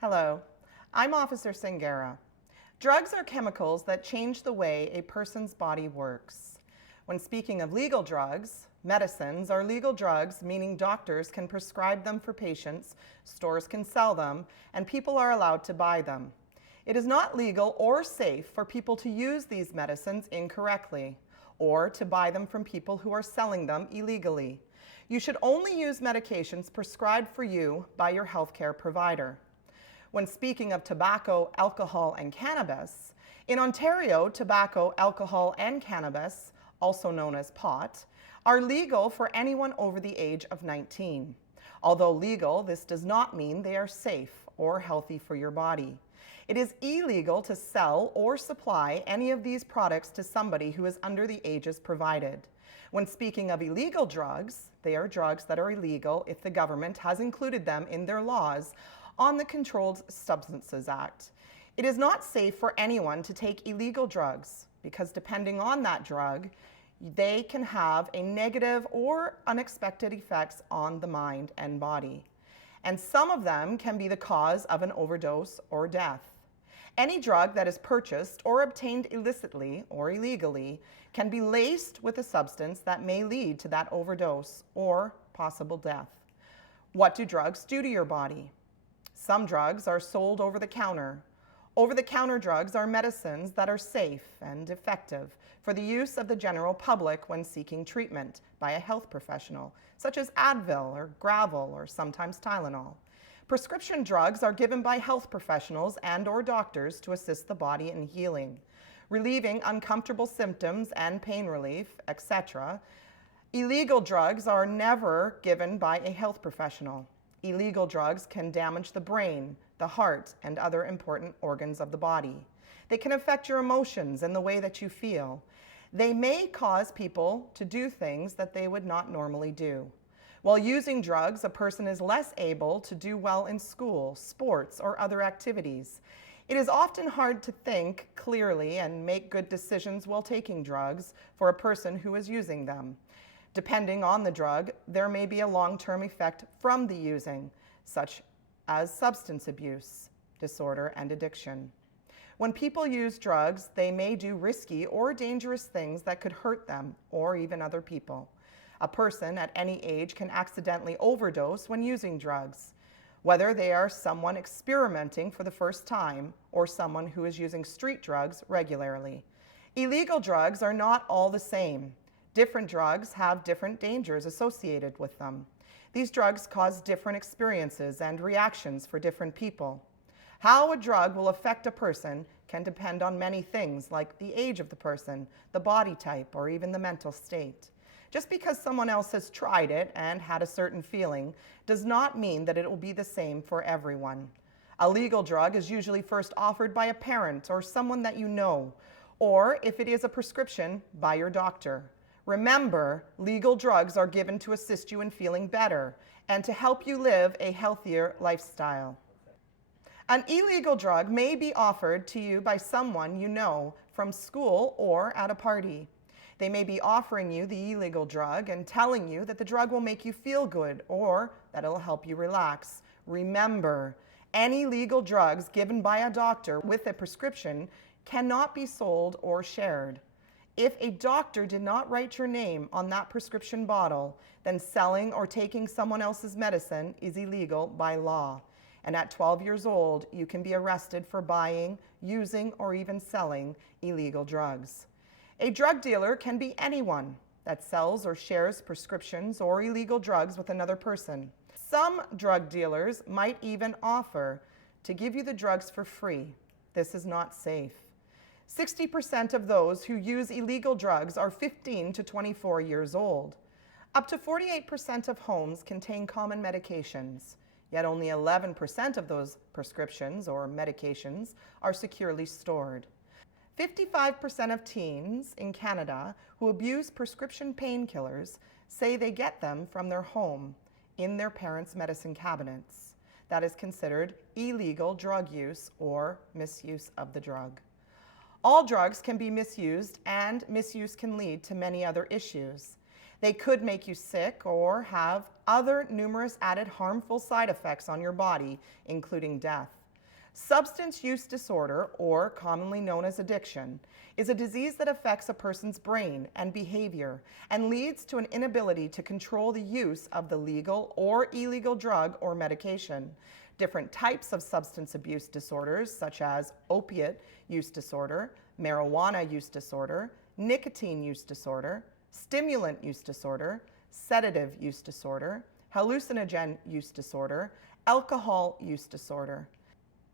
Hello, I'm Officer Singera. Drugs are chemicals that change the way a person's body works. When speaking of legal drugs, medicines are legal drugs, meaning doctors can prescribe them for patients, stores can sell them, and people are allowed to buy them. It is not legal or safe for people to use these medicines incorrectly or to buy them from people who are selling them illegally. You should only use medications prescribed for you by your healthcare provider. When speaking of tobacco, alcohol, and cannabis, in Ontario, tobacco, alcohol, and cannabis, also known as pot, are legal for anyone over the age of 19. Although legal, this does not mean they are safe or healthy for your body. It is illegal to sell or supply any of these products to somebody who is under the ages provided. When speaking of illegal drugs, they are drugs that are illegal if the government has included them in their laws on the Controlled Substances Act. It is not safe for anyone to take illegal drugs because depending on that drug, they can have a negative or unexpected effects on the mind and body. And some of them can be the cause of an overdose or death. Any drug that is purchased or obtained illicitly or illegally can be laced with a substance that may lead to that overdose or possible death. What do drugs do to your body? Some drugs are sold over the counter. Over-the-counter drugs are medicines that are safe and effective for the use of the general public when seeking treatment by a health professional, such as Advil or Gravol or sometimes Tylenol. Prescription drugs are given by health professionals and/or doctors to assist the body in healing, relieving uncomfortable symptoms and pain relief, etc. Illegal drugs are never given by a health professional. Illegal drugs can damage the brain, the heart, and other important organs of the body. They can affect your emotions and the way that you feel. They may cause people to do things that they would not normally do. While using drugs, a person is less able to do well in school, sports, or other activities. It is often hard to think clearly and make good decisions while taking drugs for a person who is using them. Depending on the drug, there may be a long-term effect from the using, such as substance abuse, disorder, and addiction. When people use drugs, they may do risky or dangerous things that could hurt them or even other people. A person at any age can accidentally overdose when using drugs, whether they are someone experimenting for the first time or someone who is using street drugs regularly. Illegal drugs are not all the same. Different drugs have different dangers associated with them. These drugs cause different experiences and reactions for different people. How a drug will affect a person can depend on many things like the age of the person, the body type, or even the mental state. Just because someone else has tried it and had a certain feeling does not mean that it will be the same for everyone. A legal drug is usually first offered by a parent or someone that you know, or if it is a prescription, by your doctor. Remember, legal drugs are given to assist you in feeling better and to help you live a healthier lifestyle. An illegal drug may be offered to you by someone you know from school or at a party. They may be offering you the illegal drug and telling you that the drug will make you feel good or that it will help you relax. Remember, any legal drugs given by a doctor with a prescription cannot be sold or shared. If a doctor did not write your name on that prescription bottle, then selling or taking someone else's medicine is illegal by law. And at 12 years old, you can be arrested for buying, using, or even selling illegal drugs. A drug dealer can be anyone that sells or shares prescriptions or illegal drugs with another person. Some drug dealers might even offer to give you the drugs for free. This is not safe. 60% of those who use illegal drugs are 15 to 24 years old. Up to 48% of homes contain common medications, yet only 11% of those prescriptions or medications are securely stored. 55% of teens in Canada who abuse prescription painkillers say they get them from their home in their parents' medicine cabinets. That is considered illegal drug use or misuse of the drug. All drugs can be misused, and misuse can lead to many other issues. They could make you sick or have other numerous added harmful side effects on your body, including death. Substance use disorder, or commonly known as addiction, is a disease that affects a person's brain and behavior and leads to an inability to control the use of the legal or illegal drug or medication. Different types of substance abuse disorders, such as opiate use disorder, marijuana use disorder, nicotine use disorder, stimulant use disorder, sedative use disorder, hallucinogen use disorder, alcohol use disorder.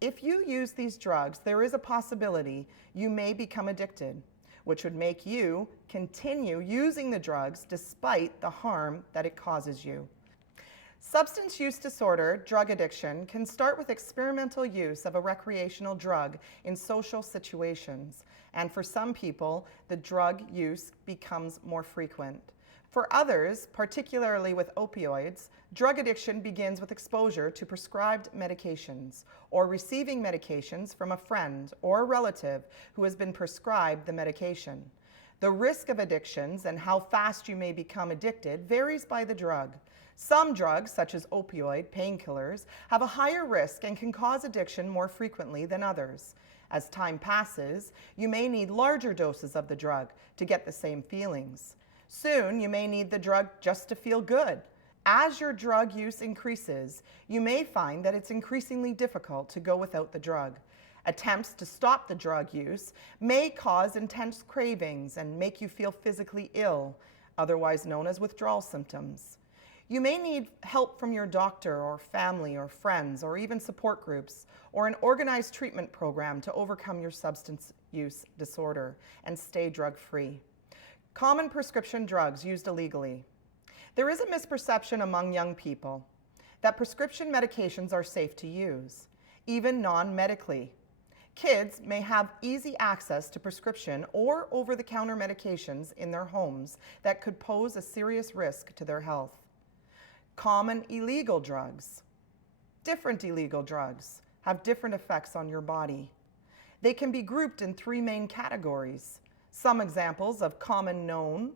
If you use these drugs, there is a possibility you may become addicted, which would make you continue using the drugs despite the harm that it causes you. Substance use disorder, drug addiction, can start with experimental use of a recreational drug in social situations, and for some people, the drug use becomes more frequent. For others, particularly with opioids, drug addiction begins with exposure to prescribed medications or receiving medications from a friend or relative who has been prescribed the medication. The risk of addictions and how fast you may become addicted varies by the drug. Some drugs, such as opioid painkillers, have a higher risk and can cause addiction more frequently than others. As time passes, you may need larger doses of the drug to get the same feelings. Soon, you may need the drug just to feel good. As your drug use increases, you may find that it's increasingly difficult to go without the drug. Attempts to stop the drug use may cause intense cravings and make you feel physically ill, otherwise known as withdrawal symptoms. You may need help from your doctor or family or friends or even support groups or an organized treatment program to overcome your substance use disorder and stay drug-free. Common prescription drugs used illegally. There is a misperception among young people that prescription medications are safe to use, even non-medically. Kids may have easy access to prescription or over-the-counter medications in their homes that could pose a serious risk to their health. Common illegal drugs. Different illegal drugs have different effects on your body. They can be grouped in three main categories. Some examples of common known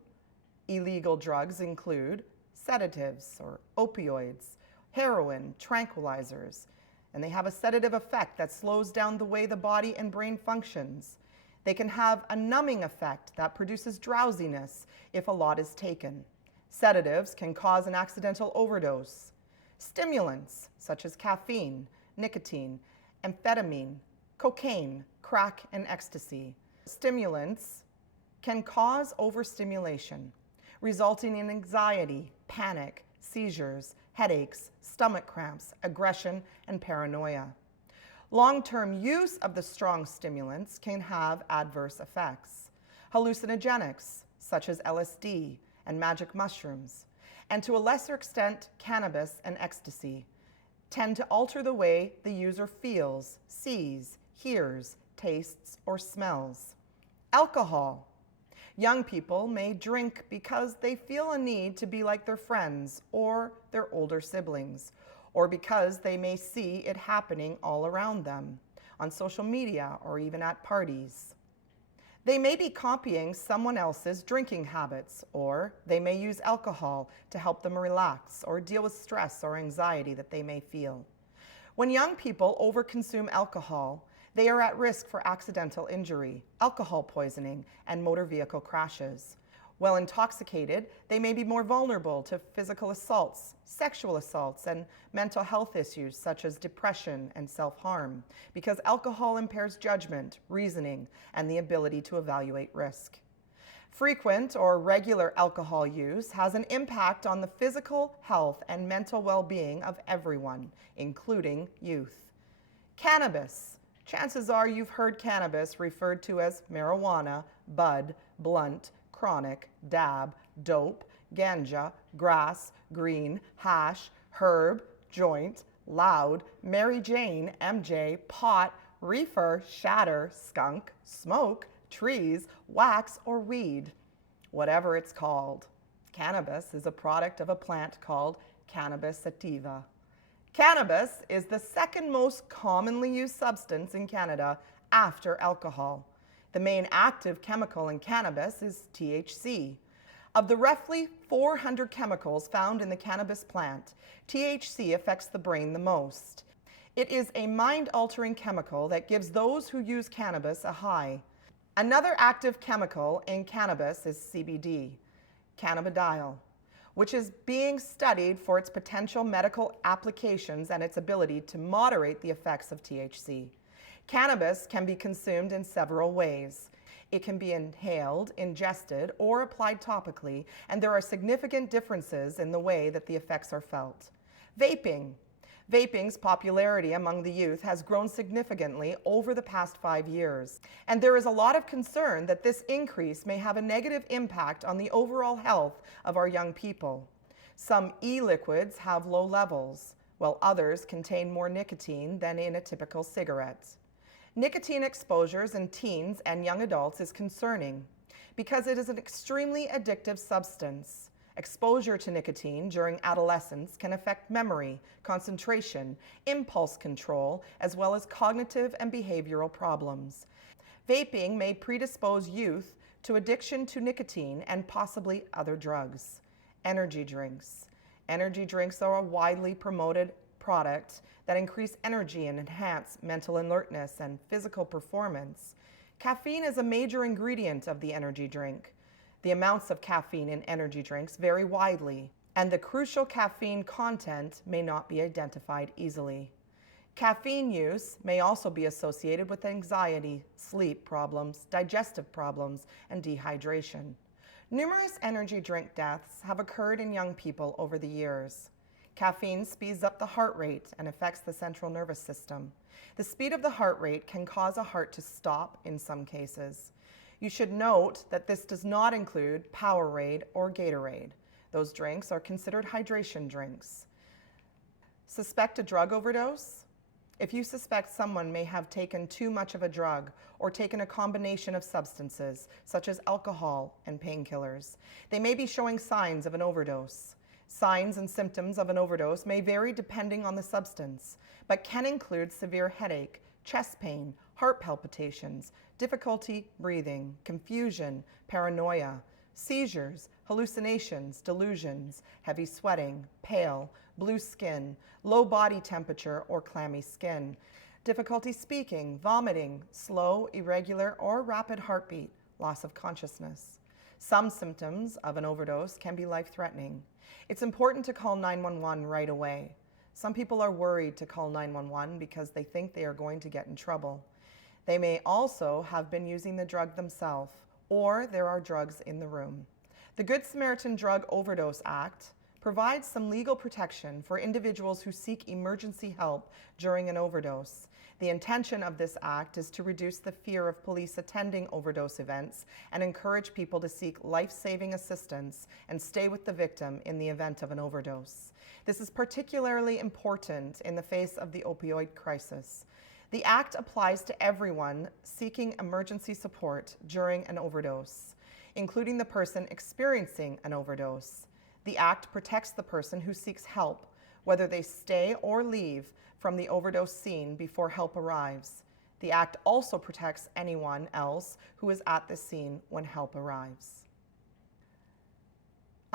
illegal drugs include sedatives or opioids, heroin, tranquilizers, and they have a sedative effect that slows down the way the body and brain functions. They can have a numbing effect that produces drowsiness if a lot is taken. Sedatives can cause an accidental overdose. Stimulants, such as caffeine, nicotine, amphetamine, cocaine, crack, and ecstasy. Stimulants can cause overstimulation, resulting in anxiety, panic, seizures, headaches, stomach cramps, aggression, and paranoia. Long-term use of the strong stimulants can have adverse effects. Hallucinogenics, such as LSD and magic mushrooms, and to a lesser extent, cannabis and ecstasy, tend to alter the way the user feels, sees, hears, tastes, or smells. Alcohol. Young people may drink because they feel a need to be like their friends or their older siblings, or because they may see it happening all around them, on social media or even at parties. They may be copying someone else's drinking habits, or they may use alcohol to help them relax or deal with stress or anxiety that they may feel. When young people overconsume alcohol, they are at risk for accidental injury, alcohol poisoning, and motor vehicle crashes. While intoxicated, they may be more vulnerable to physical assaults, sexual assaults, and mental health issues such as depression and self-harm, because alcohol impairs judgment, reasoning, and the ability to evaluate risk. Frequent or regular alcohol use has an impact on the physical health and mental well-being of everyone, including youth. Cannabis. Chances are you've heard cannabis referred to as marijuana, bud, blunt, chronic, dab, dope, ganja, grass, green, hash, herb, joint, loud, Mary Jane, MJ, pot, reefer, shatter, skunk, smoke, trees, wax, or weed. Whatever it's called. Cannabis is a product of a plant called Cannabis sativa. Cannabis is the second most commonly used substance in Canada after alcohol. The main active chemical in cannabis is THC. Of the roughly 400 chemicals found in the cannabis plant, THC affects the brain the most. It is a mind-altering chemical that gives those who use cannabis a high. Another active chemical in cannabis is CBD, cannabidiol, which is being studied for its potential medical applications and its ability to moderate the effects of THC. Cannabis can be consumed in several ways. It can be inhaled, ingested, or applied topically, and there are significant differences in the way that the effects are felt. Vaping. Vaping's popularity among the youth has grown significantly over the past 5 years, and there is a lot of concern that this increase may have a negative impact on the overall health of our young people. Some e-liquids have low levels, while others contain more nicotine than in a typical cigarette. Nicotine exposures in teens and young adults is concerning because it is an extremely addictive substance. Exposure to nicotine during adolescence can affect memory, concentration, impulse control, as well as cognitive and behavioral problems. Vaping may predispose youth to addiction to nicotine and possibly other drugs. Energy drinks. Energy drinks are a widely promoted product that increase energy and enhance mental alertness and physical performance. Caffeine is a major ingredient of the energy drink. The amounts of caffeine in energy drinks vary widely, and the crucial caffeine content may not be identified easily. Caffeine use may also be associated with anxiety, sleep problems, digestive problems, and dehydration. Numerous energy drink deaths have occurred in young people over the years. Caffeine speeds up the heart rate and affects the central nervous system. The speed of the heart rate can cause a heart to stop in some cases. You should note that this does not include Powerade or Gatorade. Those drinks are considered hydration drinks. Suspect a drug overdose? If you suspect someone may have taken too much of a drug or taken a combination of substances, such as alcohol and painkillers, they may be showing signs of an overdose. Signs and symptoms of an overdose may vary depending on the substance, but can include severe headache, chest pain, heart palpitations, difficulty breathing, confusion, paranoia, seizures, hallucinations, delusions, heavy sweating, pale, blue skin, low body temperature or clammy skin, difficulty speaking, vomiting, slow, irregular, or rapid heartbeat, loss of consciousness. Some symptoms of an overdose can be life-threatening. It's important to call 911 right away. Some people are worried to call 911 because they think they are going to get in trouble. They may also have been using the drug themselves, or there are drugs in the room. The Good Samaritan Drug Overdose Act provides some legal protection for individuals who seek emergency help during an overdose. The intention of this act is to reduce the fear of police attending overdose events and encourage people to seek life-saving assistance and stay with the victim in the event of an overdose. This is particularly important in the face of the opioid crisis. The act applies to everyone seeking emergency support during an overdose, including the person experiencing an overdose. The act protects the person who seeks help, whether they stay or leave from the overdose scene before help arrives. The act also protects anyone else who is at the scene when help arrives.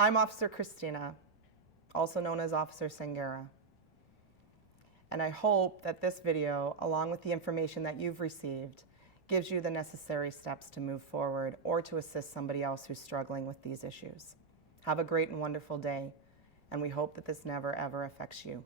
I'm Officer Christina, also known as Officer Sangera. And I hope that this video, along with the information that you've received, gives you the necessary steps to move forward or to assist somebody else who's struggling with these issues. Have a great and wonderful day, and we hope that this never ever affects you.